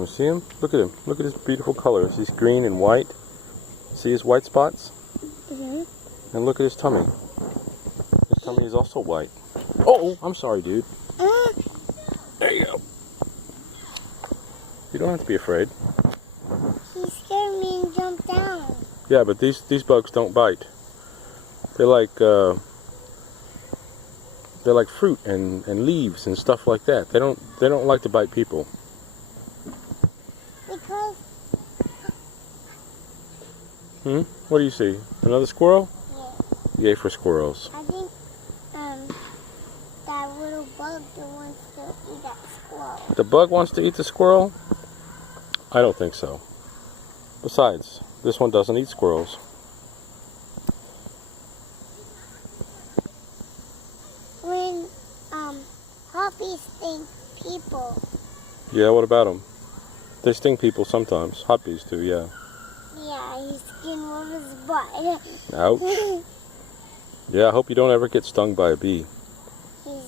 You see him? Look at him. Look at his beautiful colors. He's green and white. See his white spots? Mm-hmm. And look at his tummy. His tummy is also white. Oh, I'm sorry, dude. There you go. You don't have to be afraid. He scared me and jumped down. Yeah, but these bugs don't bite. They're like fruit and leaves and stuff like that. They don't like to bite people. Because What do you see? Another squirrel? yeah, Yay for squirrels. I think that little bug that wants to eat that squirrel. The bug wants to eat the squirrel? I don't think so. Besides, this one doesn't eat squirrels. When puppies sting people. Yeah, what about them? They sting people sometimes. Hot bees do, yeah. Yeah, he skinned one of his butt. Ouch. Yeah, I hope you don't ever get stung by a bee. He's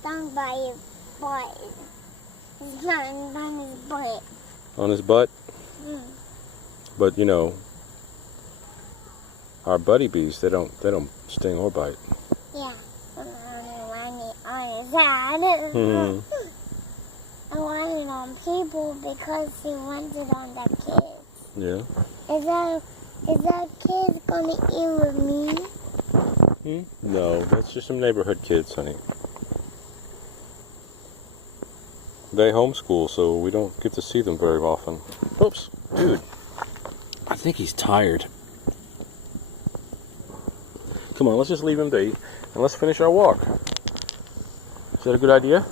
stung by his butt. He's not on his butt. On his butt? But you know, our buddy bees, they don't sting or bite. Yeah. On his head. I want it on people because he wants it on the kids. Yeah. Is that kid gonna eat with me? No, that's just some neighborhood kids, honey. They homeschool, so we don't get to see them very often. Oops, dude. I think he's tired. Come on, let's just leave him to eat, and let's finish our walk. Is that a good idea?